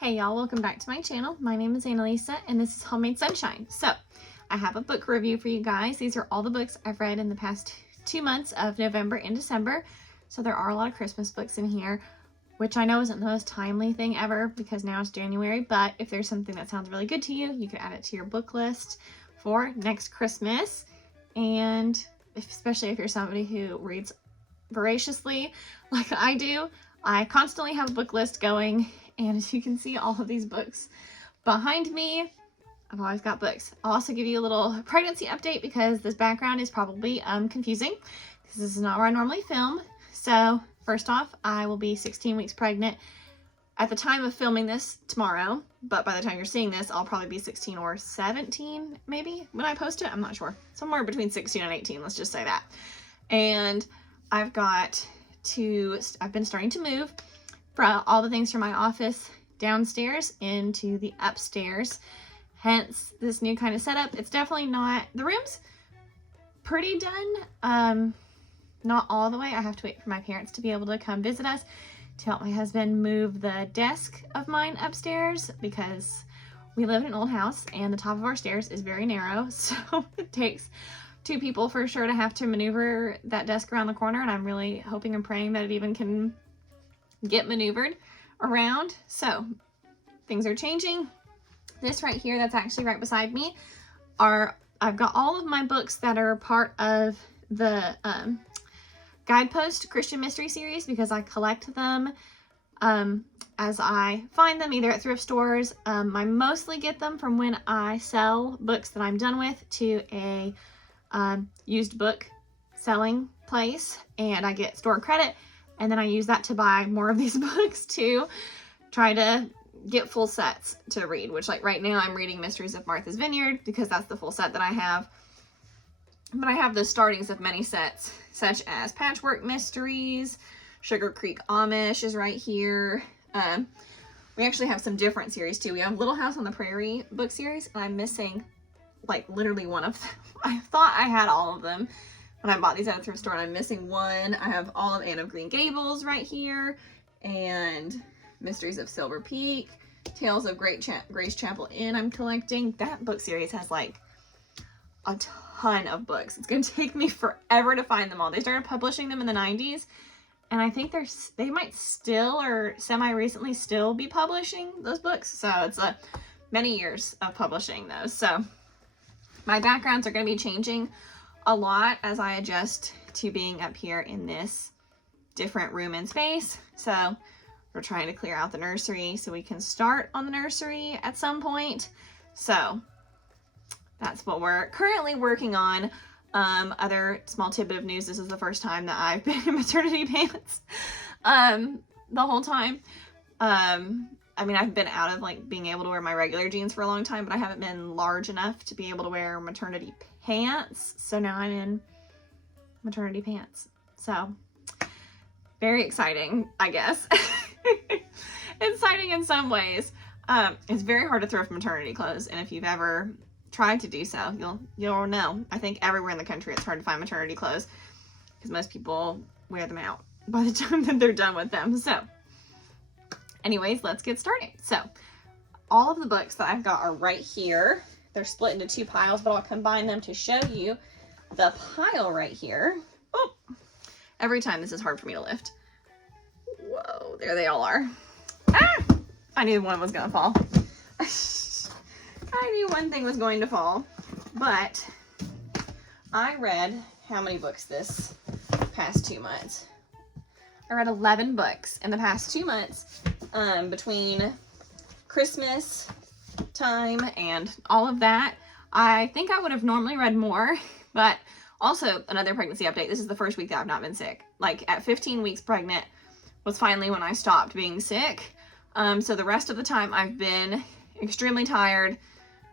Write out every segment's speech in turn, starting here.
Hey y'all, welcome back to my channel. My name is Annalisa and this is Homemade Sunshine. So I have a book review for you guys. These are all the books I've read in the past 2 months of November and December. So there are a lot of Christmas books in here, which I know isn't the most timely thing ever because now it's January, but if there's something that sounds really good to you, you can add it to your book list for next Christmas. And especially if you're somebody who reads voraciously like I do, I constantly have a book list going. And as you can see, all of these books behind me, I've always got books. I'll also give you a little pregnancy update because this background is probably confusing because this is not where I normally film. So first off, I will be 16 weeks pregnant at the time of filming this tomorrow, but by the time you're seeing this, I'll probably be 16 or 17 maybe when I post it. I'm not sure. Somewhere between 16 and 18, let's just say that. And I've been starting to move all the things from my office downstairs into the upstairs, hence this new kind of setup. It's definitely not, the room's pretty done, not all the way. I have to wait for my parents to be able to come visit us to help my husband move the desk of mine upstairs because we live in an old house and the top of our stairs is very narrow, so it takes 2 people for sure to have to maneuver that desk around the corner, and I'm really hoping and praying that it even can get maneuvered around. So things are changing. This right here, that's actually right beside me, I've got all of my books that are part of the Guidepost Christian Mystery Series because I collect them as I find them either at thrift stores. I mostly get them from when I sell books that I'm done with to a used book selling place, and I get store credit. And then I use that to buy more of these books to try to get full sets to read, which like right now I'm reading Mysteries of Martha's Vineyard because that's the full set that I have. But I have the startings of many sets, such as Patchwork Mysteries, Sugar Creek Amish is right here. We actually have some different series too. We have Little House on the Prairie book series, and I'm missing like literally one of them. I thought I had all of them when I bought these at a thrift store, and I'm missing one. I have all of Anne of Green Gables right here, and Mysteries of Silver Peak, Tales of Grace Chapel Inn I'm collecting. That book series has like a ton of books. It's gonna take me forever to find them all. They started publishing them in the 90s, and I think they might still or semi-recently still be publishing those books. So it's many years of publishing those. So my backgrounds are gonna be changing a lot as I adjust to being up here in this different room and space. So we're trying to clear out the nursery so we can start on the nursery at some point. So that's what we're currently working on. Other small tidbit of news, this is the first time that I've been in maternity pants the whole time. I mean, I've been out of like being able to wear my regular jeans for a long time, but I haven't been large enough to be able to wear maternity pants. So now I'm in maternity pants. So very exciting, I guess. Exciting in some ways. It's very hard to thrift maternity clothes, and if you've ever tried to do so, you'll know. I think everywhere in the country it's hard to find maternity clothes because most people wear them out by the time that they're done with them. So anyways, let's get started. So all of the books that I've got are right here. They're split into 2 piles, but I'll combine them to show you the pile right here. Oh, every time this is hard for me to lift. Whoa, there they all are. Ah, I knew one was gonna fall. I knew one thing was going to fall, but I read how many books this past 2 months? I read 11 books in the past 2 months, between Christmas time and all of that. I think I would have normally read more, but also another pregnancy update. This is the first week that I've not been sick. Like at 15 weeks pregnant was finally when I stopped being sick. So the rest of the time I've been extremely tired.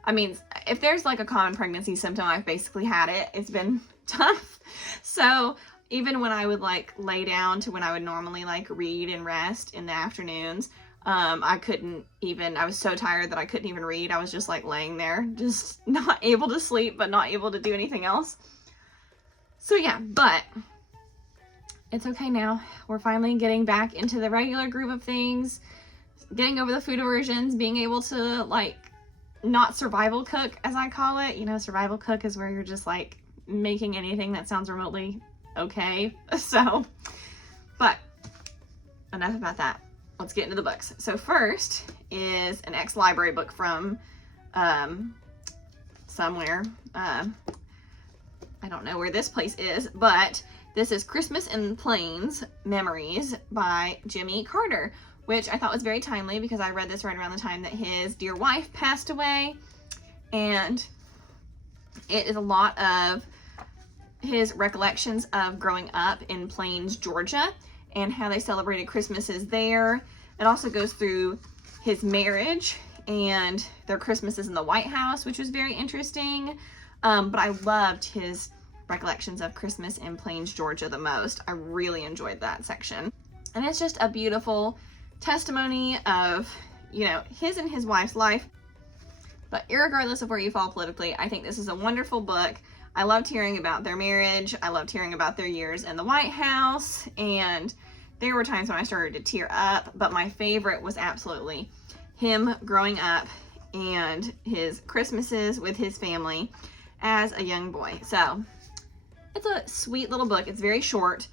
I mean, if there's like a common pregnancy symptom, I've basically had it. It's been tough. So even when I would like lay down to when I would normally like read and rest in the afternoons, I was so tired that I couldn't even read. I was just like laying there, just not able to sleep, but not able to do anything else. So yeah, but it's okay now. We're finally getting back into the regular groove of things. getting over the food aversions, being able to like not survival cook, as I call it. You know, survival cook is where you're just like making anything that sounds remotely okay. So, but enough about that. Let's get into the books. So first is an ex-library book from somewhere. I don't know where this place is, but this is Christmas in Plains Memories by Jimmy Carter, which I thought was very timely because I read this right around the time that his dear wife passed away. And it is a lot of his recollections of growing up in Plains, Georgia, and how they celebrated Christmases there. It also goes through his marriage and their Christmases in the White House, which was very interesting. But I loved his recollections of Christmas in Plains, Georgia the most. I really enjoyed that section. And it's just a beautiful testimony of, you know, his and his wife's life. But irregardless of where you fall politically, I think this is a wonderful book. I loved hearing about their marriage. I loved hearing about their years in the White House. And there were times when I started to tear up, but my favorite was absolutely him growing up and his Christmases with his family as a young boy. So it's a sweet little book. It's very short.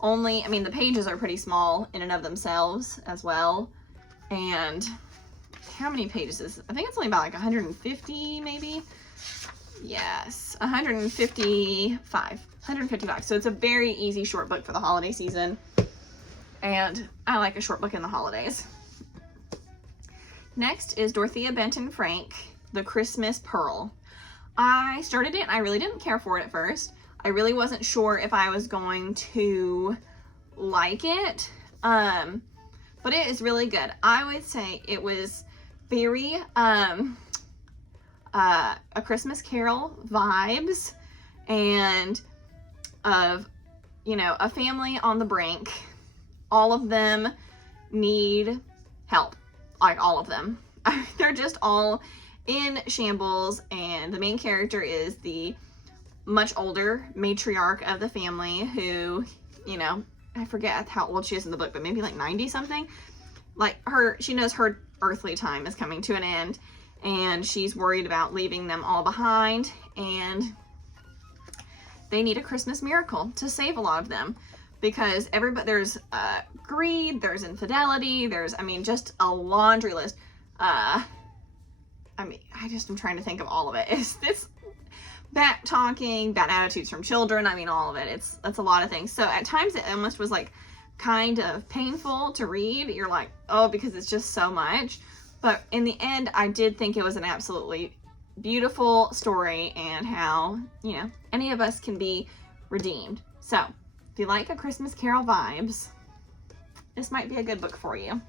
Only, I mean, the pages are pretty small in and of themselves as well. And how many pages is it? I think it's only about like 150 maybe. Yes, 155. So it's a very easy short book for the holiday season. And I like a short book in the holidays. Next is Dorothea Benton Frank, The Christmas Pearl. I started it and I really didn't care for it at first. I really wasn't sure if I was going to like it. But it is really good. I would say it was very A Christmas Carol vibes, and of, you know, a family on the brink. All of them need help, like all of them. They're just all in shambles, and the main character is the much older matriarch of the family who, you know, I forget how old she is in the book, but maybe like 90 something. Like she knows her earthly time is coming to an end, and she's worried about leaving them all behind, and they need a Christmas miracle to save a lot of them, because there's greed, there's infidelity, there's, I mean, just a laundry list. I mean, I just am trying to think of all of it. Is this bad talking, bad attitudes from children? I mean, all of it. That's a lot of things. So at times it almost was like kind of painful to read. You're like, oh, because it's just so much. But in the end, I did think it was an absolutely beautiful story, and how, you know, any of us can be redeemed. So if you like A Christmas Carol vibes, this might be a good book for you.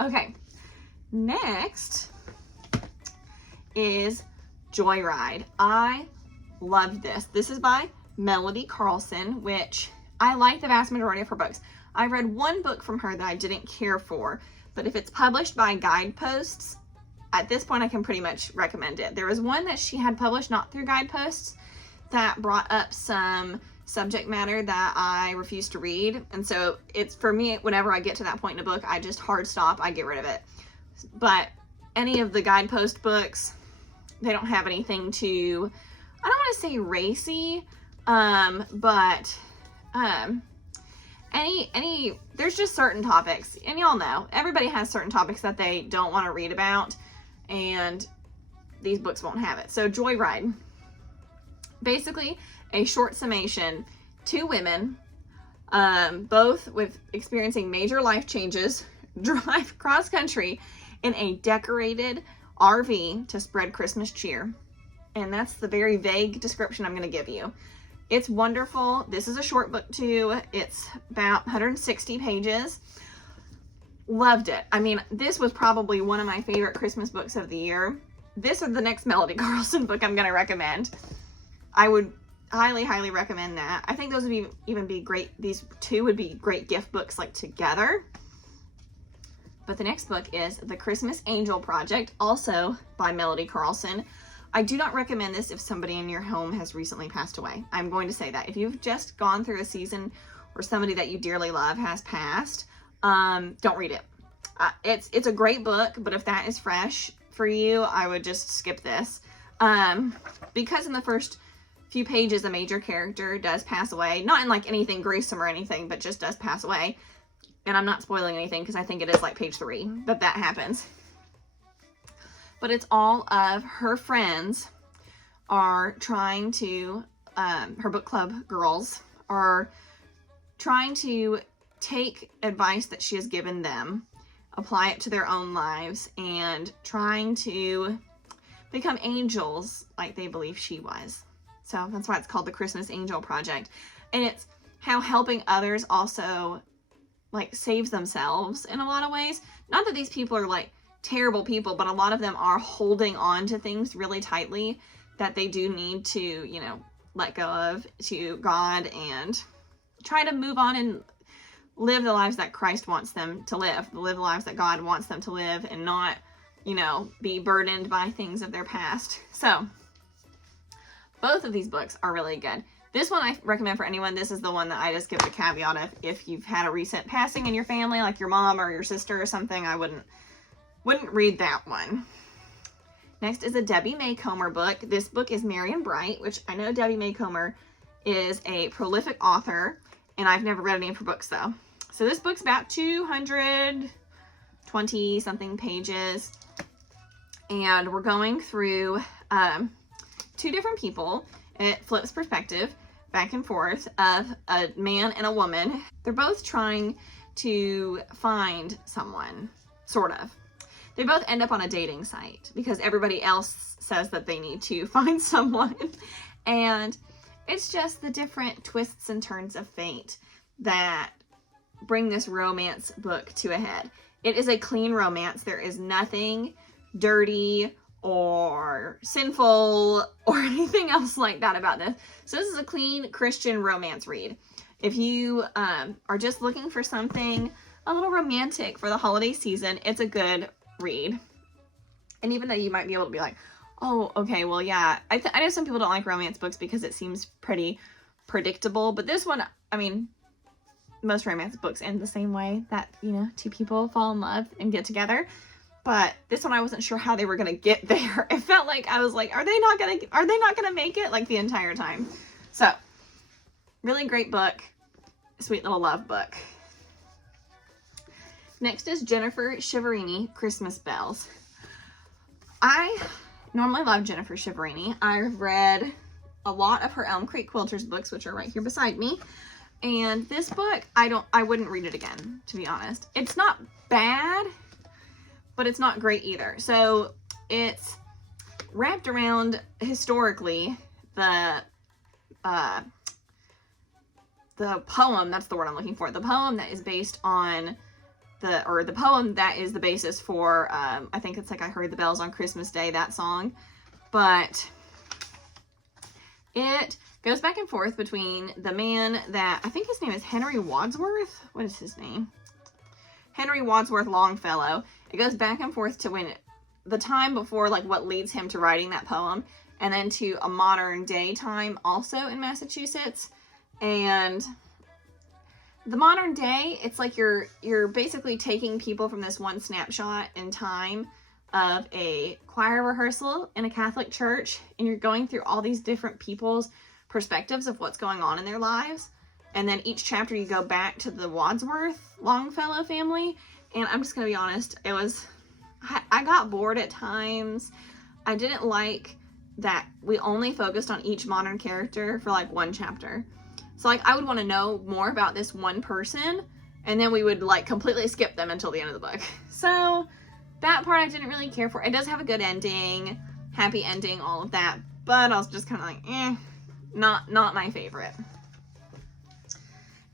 Okay, next is Joyride. I loved this. This is by Melody Carlson, which I like the vast majority of her books. I read one book from her that I didn't care for, but if it's published by Guideposts, at this point I can pretty much recommend it. There was one that she had published not through Guideposts that brought up some subject matter that I refuse to read, and so it's, for me, whenever I get to that point in a book, I just hard stop, I get rid of it. But any of the Guidepost books, they don't have anything to, I don't want to say racy, but there's just certain topics, and y'all know, everybody has certain topics that they don't want to read about, and these books won't have it. So Joyride, basically a short summation, two women, both with experiencing major life changes, drive cross country in a decorated RV to spread Christmas cheer. And that's the very vague description I'm going to give you. It's wonderful. This is a short book too. It's about 160 pages. Loved it. I mean, this was probably one of my favorite Christmas books of the year. This or the next Melody Carlson book I'm going to recommend. I would highly, highly recommend that. I think those would even be great. These two would be great gift books, like, together. But the next book is The Christmas Angel Project, also by Melody Carlson. I do not recommend this if somebody in your home has recently passed away. I'm going to say that. If you've just gone through a season where somebody that you dearly love has passed, don't read it. It's a great book, but if that is fresh for you, I would just skip this. Because in the first few pages, a major character does pass away. Not in like anything gruesome or anything, but just does pass away. And I'm not spoiling anything because I think it is like page 3 that happens. But it's all of her friends are trying to, her book club girls are trying to take advice that she has given them, apply it to their own lives, and trying to become angels like they believe she was. So that's why it's called the Christmas Angel Project. And it's how helping others also like saves themselves in a lot of ways. Not that these people are like terrible people, but a lot of them are holding on to things really tightly that they do need to, you know, let go of to God and try to move on and live the lives that Christ wants them to live the lives that God wants them to live, and not, you know, be burdened by things of their past. So both of these books are really good. This one I recommend for anyone. This is the one that I just give the caveat of if you've had a recent passing in your family, like your mom or your sister or something, I wouldn't read that one. Next is a Debbie May Comer book. This book is Merry and Bright, which I know Debbie May Comer is a prolific author, and I've never read any of her books though. So this book's about 220 something pages, and we're going through 2 different people. It flips perspective back and forth of a man and a woman. They're both trying to find someone, sort of. They both end up on a dating site because everybody else says that they need to find someone. And it's just the different twists and turns of fate that bring this romance book to a head. It is a clean romance. There is nothing dirty or sinful or anything else like that about this. So this is a clean Christian romance read. If you are just looking for something a little romantic for the holiday season, it's a good read. And even though you might be able to be like, oh, okay, well, yeah, I know some people don't like romance books because it seems pretty predictable, but this one, I mean, most romance books end the same way, that, you know, 2 people fall in love and get together. But this one, I wasn't sure how they were gonna get there. It felt like I was like, are they not gonna make it, like, the entire time? So really great book, sweet little love book. Next is Jennifer Shiverini, Christmas Bells. I normally love Jennifer Shiverini. I've read a lot of her Elm Creek Quilters books, which are right here beside me. And this book, I wouldn't read it again, to be honest. It's not bad, but it's not great either. So it's wrapped around, historically, the poem, that's the word I'm looking for, the poem that is based on the poem that is the basis for, I think it's like I Heard the Bells on Christmas Day, that song. But it goes back and forth between the man that, I think his name is Henry Wadsworth. What is his name? Henry Wadsworth Longfellow. It goes back and forth to the time before, like, what leads him to writing that poem, and then to a modern day time also in Massachusetts. And the modern day, it's like you're basically taking people from this one snapshot in time of a choir rehearsal in a Catholic church, and you're going through all these different people's perspectives of what's going on in their lives. And then each chapter you go back to the Wadsworth Longfellow family. And I'm just gonna be honest, I got bored at times. I didn't like that we only focused on each modern character for like one chapter. So like I would want to know more about this one person, and then we would like completely skip them until the end of the book. So that part I didn't really care for. It does have a good ending, happy ending, all of that, but I was just kind of like, not my favorite.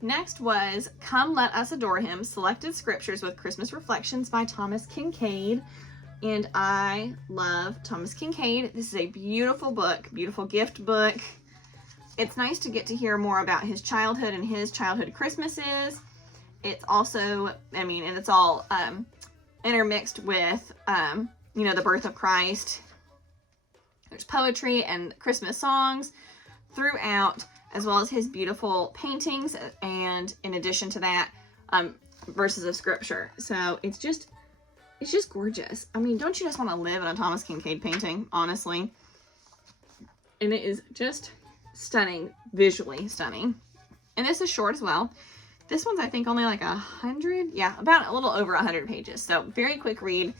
Next was Come Let Us Adore Him, Selected Scriptures with Christmas Reflections by Thomas Kincaid. And I love Thomas Kincaid. This is a beautiful book, beautiful gift book. It's nice to get to hear more about his childhood and his childhood Christmases. It's also, and it's all intermixed with, the birth of Christ. There's poetry and Christmas songs throughout, as well as his beautiful paintings. And in addition to that, verses of scripture. So it's just gorgeous. I mean, don't you just want to live in a Thomas Kincaid painting, honestly? And it is just stunning, visually stunning. And this is short as well. This one's, I think, only like 100, yeah, about a little over 100 pages. So very quick read,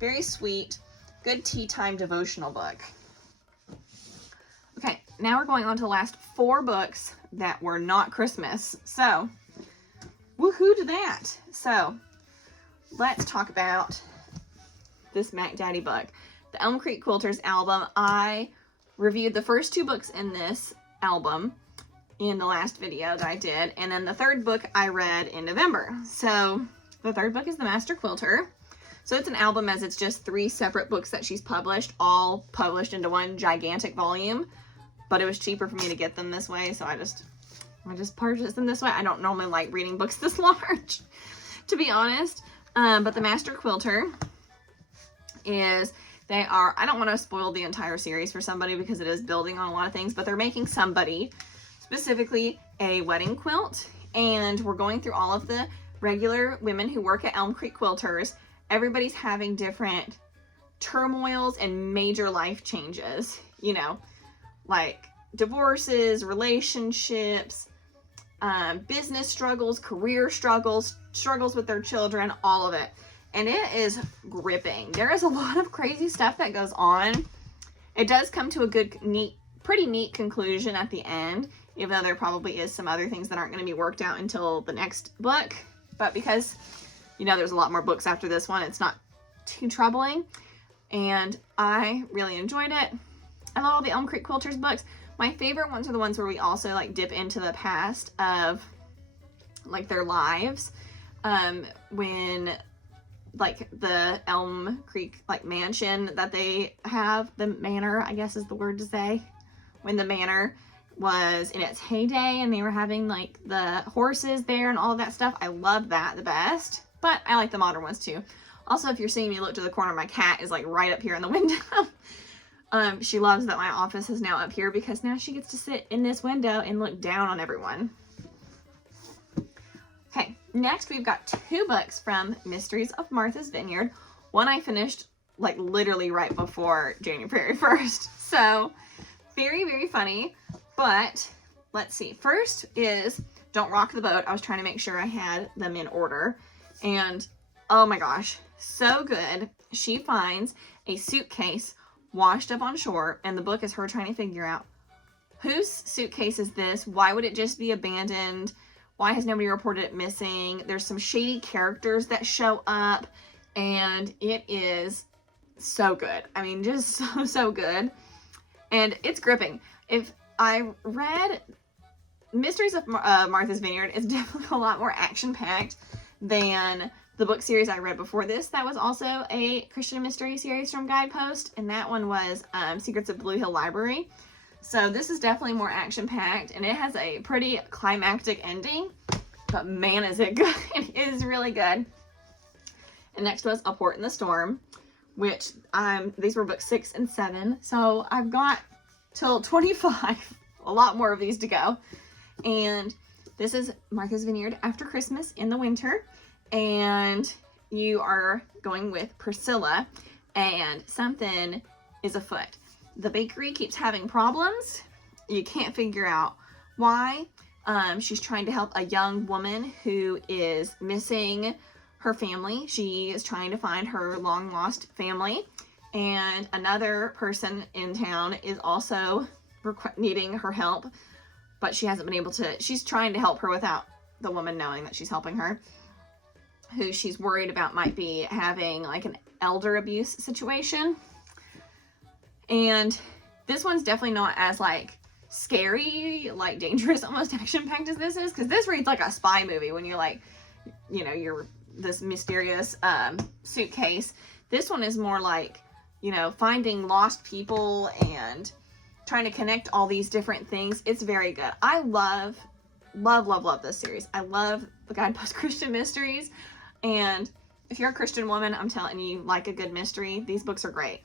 very sweet, good tea time devotional book. Okay, now we're going on to the last 4 books that were not Christmas. So, woohoo to that. So, let's talk about this Mac Daddy book. The Elm Creek Quilters album. I reviewed the first 2 books in this album in the last video that I did. And then the 3rd book I read in November. So, the 3rd book is the Master Quilter. So, it's an album as it's just 3 separate books that she's published, all published into one gigantic volume. But it was cheaper for me to get them this way, so I just purchased them this way. I don't normally like reading books this large, to be honest. But the Master Quilter I don't want to spoil the entire series for somebody because it is building on a lot of things, but they're making somebody, specifically a wedding quilt, and we're going through all of the regular women who work at Elm Creek Quilters. Everybody's having different turmoils and major life changes, you know, like divorces, relationships, business struggles, career struggles, struggles with their children, all of it. And it is gripping. There is a lot of crazy stuff that goes on. It does come to a good, pretty neat conclusion at the end, even though there probably is some other things that aren't going to be worked out until the next book. But because, you know, there's a lot more books after this one, it's not too troubling. And I really enjoyed it. I love all the Elm Creek Quilters books. My favorite ones are the ones where we also like dip into the past of like their lives. When like the Elm Creek like mansion that they have, the manor, I guess is the word to say, when the manor was in its heyday and they were having like the horses there and all of that stuff. I love that the best, but I like the modern ones too. Also, if you're seeing me look to the corner, my cat is like right up here in the window. She loves that my office is now up here because now she gets to sit in this window and look down on everyone. Okay, next we've got 2 books from Mysteries of Martha's Vineyard. One I finished like literally right before January 1st. So very, very funny. But let's see. First is Don't Rock the Boat. I was trying to make sure I had them in order. And oh my gosh, so good. She finds a suitcase washed up on shore, and the book is her trying to figure out whose suitcase is this? Why would it just be abandoned? Why has nobody reported it missing? There's some shady characters that show up, and it is so good. I mean, just so good. And it's gripping. If I read Mysteries of Martha's Vineyard, it's definitely a lot more action-packed than the book series I read before this. That was also a Christian mystery series from Guidepost, and that one was Secrets of Blue Hill Library. So this is definitely more action-packed, and it has a pretty climactic ending, but man, is it good. It is really good. And next was A Port in the Storm, which these were books 6 and 7, so I've got till 25, a lot more of these to go. And this is Martha's Vineyard after Christmas in the winter, and you are going with Priscilla, and something is afoot. The bakery keeps having problems. You can't figure out why. She's trying to help a young woman who is missing her family. She is trying to find her long lost family, and another person in town is also needing her help, but she hasn't been able to. She's trying to help her without the woman knowing that she's helping her, who she's worried about might be having like an elder abuse situation. And this one's definitely not as like scary, like dangerous, almost action-packed as this is, because this reads like a spy movie when you're like, you know, you're this mysterious suitcase. This one is more like, you know, finding lost people and trying to connect all these different things. It's very good. I love this series. I love the Guidepost Christian Mysteries, and if you're a Christian woman, I'm telling you, like a good mystery, these books are great.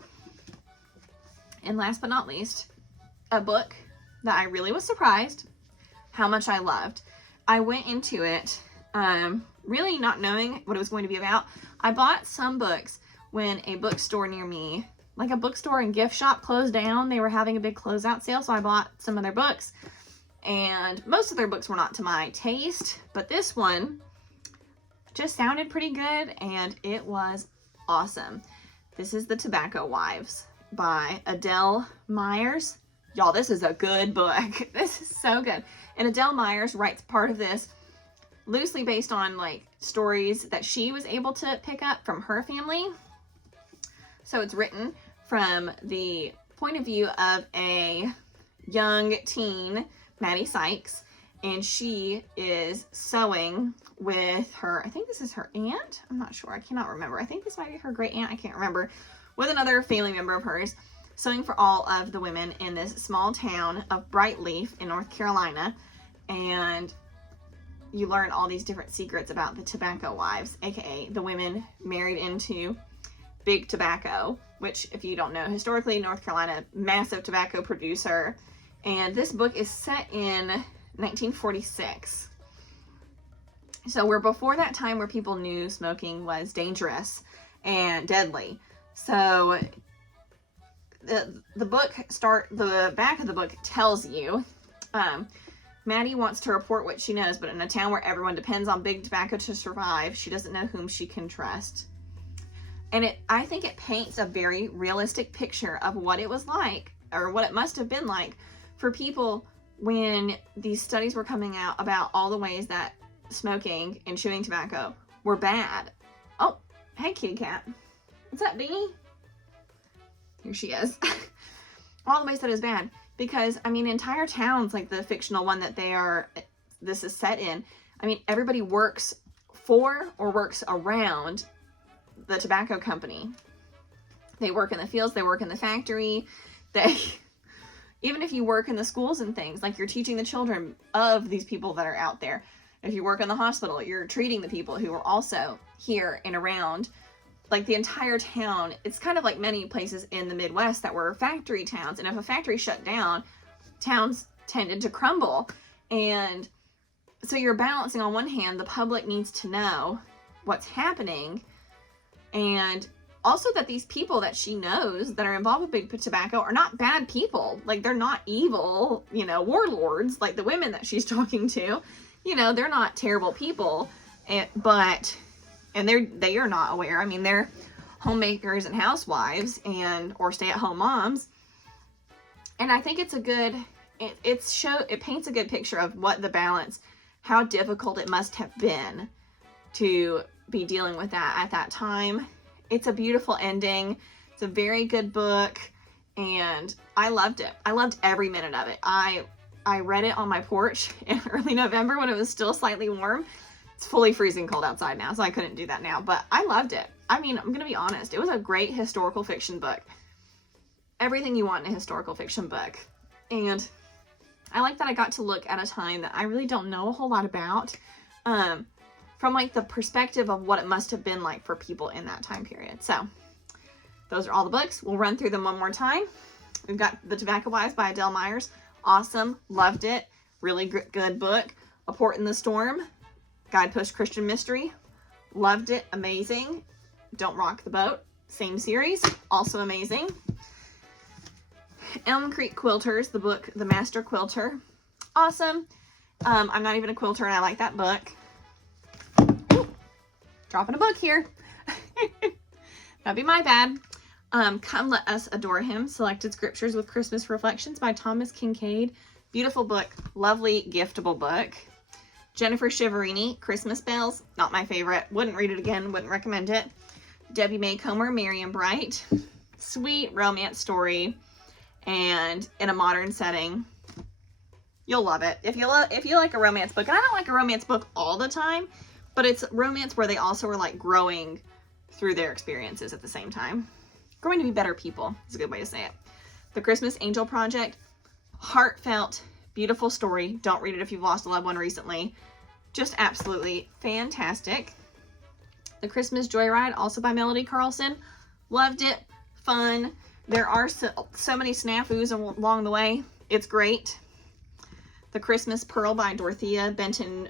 And last but not least, a book that I really was surprised how much I loved. I went into it really not knowing what it was going to be about. I bought some books when a bookstore near me, like a bookstore and gift shop, closed down. They were having a big closeout sale, so I bought some of their books. And most of their books were not to my taste, but this one just sounded pretty good, and it was awesome. This is The Tobacco Wives by Adele Myers. Y'all, this is a good book. This is so good. And Adele Myers writes part of this loosely based on like stories that she was able to pick up from her family. So it's written from the point of view of a young teen, Maddie Sykes, and she is sewing with her, I think this is her aunt. I'm not sure. I cannot remember. I think this might be her great aunt. I can't remember. With another family member of hers, sewing for all of the women in this small town of Brightleaf in North Carolina. And you learn all these different secrets about the tobacco wives, aka the women married into Big Tobacco, which, if you don't know, historically North Carolina, massive tobacco producer. And this book is set in 1946. So we're before that time where people knew smoking was dangerous and deadly. So the back of the book tells you, Maddie wants to report what she knows, but in a town where everyone depends on Big Tobacco to survive, she doesn't know whom she can trust. And I think it paints a very realistic picture of what it was like, or what it must have been like for people when these studies were coming out about all the ways that smoking and chewing tobacco were bad. Oh, hey kitty cat. What's up, Beanie? Here she is. All the ways that is bad. Because, I mean, entire towns, like the fictional one that this is set in, I mean, everybody works for or works around the tobacco company. They work in the fields, they work in the factory, even if you work in the schools and things, like you're teaching the children of these people that are out there. If you work in the hospital, you're treating the people who are also here and around. Like the entire town, it's kind of like many places in the Midwest that were factory towns. And if a factory shut down, towns tended to crumble. And so you're balancing, on one hand, the public needs to know what's happening, and also that these people that she knows that are involved with Big Tobacco are not bad people. Like, they're not evil, warlords like the women that she's talking to. They're not terrible people, and they are not aware. I mean, they're homemakers and housewives or stay-at-home moms. And I think it's it paints a good picture of what the balance, how difficult it must have been to be dealing with that at that time. It's a beautiful ending. It's a very good book, and I loved it. I loved every minute of it. I read it on my porch in early November when it was still slightly warm. It's fully freezing cold outside now, so I couldn't do that now, but I loved it. I mean, I'm gonna be honest, it was a great historical fiction book. Everything you want in a historical fiction book. And I like that I got to look at a time that I really don't know a whole lot about, from like the perspective of what it must have been like for people in that time period. So those are all the books. We'll run through them one more time. We've got The Tobacco Wives by Adele Myers. Awesome. Loved it. Really good book. A Port in the Storm. Guidepost Christian Mystery. Loved it. Amazing. Don't Rock the Boat. Same series. Also amazing. Elm Creek Quilters. The book, The Master Quilter. Awesome. I'm not even a quilter, and I like that book. Ooh, dropping a book here. That'd be my bad. Come Let Us Adore Him. Selected Scriptures with Christmas Reflections by Thomas Kincaid. Beautiful book. Lovely, giftable book. Jennifer Shiverini, Christmas Bells. Not my favorite. Wouldn't read it again. Wouldn't recommend it. Debbie May Comer, Marian Bright. Sweet romance story, and in a modern setting. You'll love it. If you like a romance book, and I don't like a romance book all the time, but it's romance where they also are like growing through their experiences at the same time. Growing to be better people is a good way to say it. The Christmas Angel Project. Heartfelt, beautiful story. Don't read it if you've lost a loved one recently. Just absolutely fantastic. The Christmas Joyride, also by Melody Carlson. Loved it. Fun. There are so many snafus along the way. It's great. The Christmas Pearl by Dorothea Benton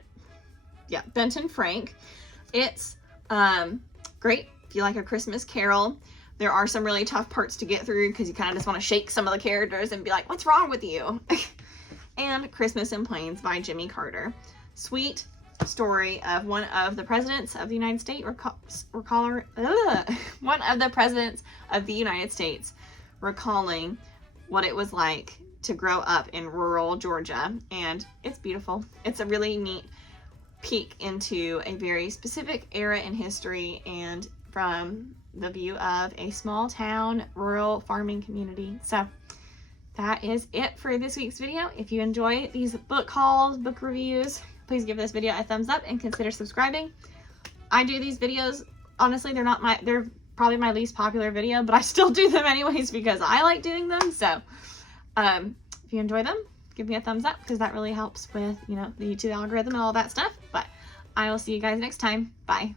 Frank. It's great if you like A Christmas Carol. There are some really tough parts to get through because you kind of just want to shake some of the characters and be like, what's wrong with you? And Christmas in Plains by Jimmy Carter. Sweet story of one of the presidents of the United States, one of the presidents of the United States recalling what it was like to grow up in rural Georgia. And it's beautiful. It's a really neat peek into a very specific era in history and from the view of a small town rural farming community. So that is it for this week's video. If you enjoy these book hauls, book reviews, please give this video a thumbs up and consider subscribing. I do these videos, honestly, they're probably my least popular video, but I still do them anyways because I like doing them. So if you enjoy them, give me a thumbs up because that really helps with, you know, the YouTube algorithm and all that stuff. But I will see you guys next time. Bye.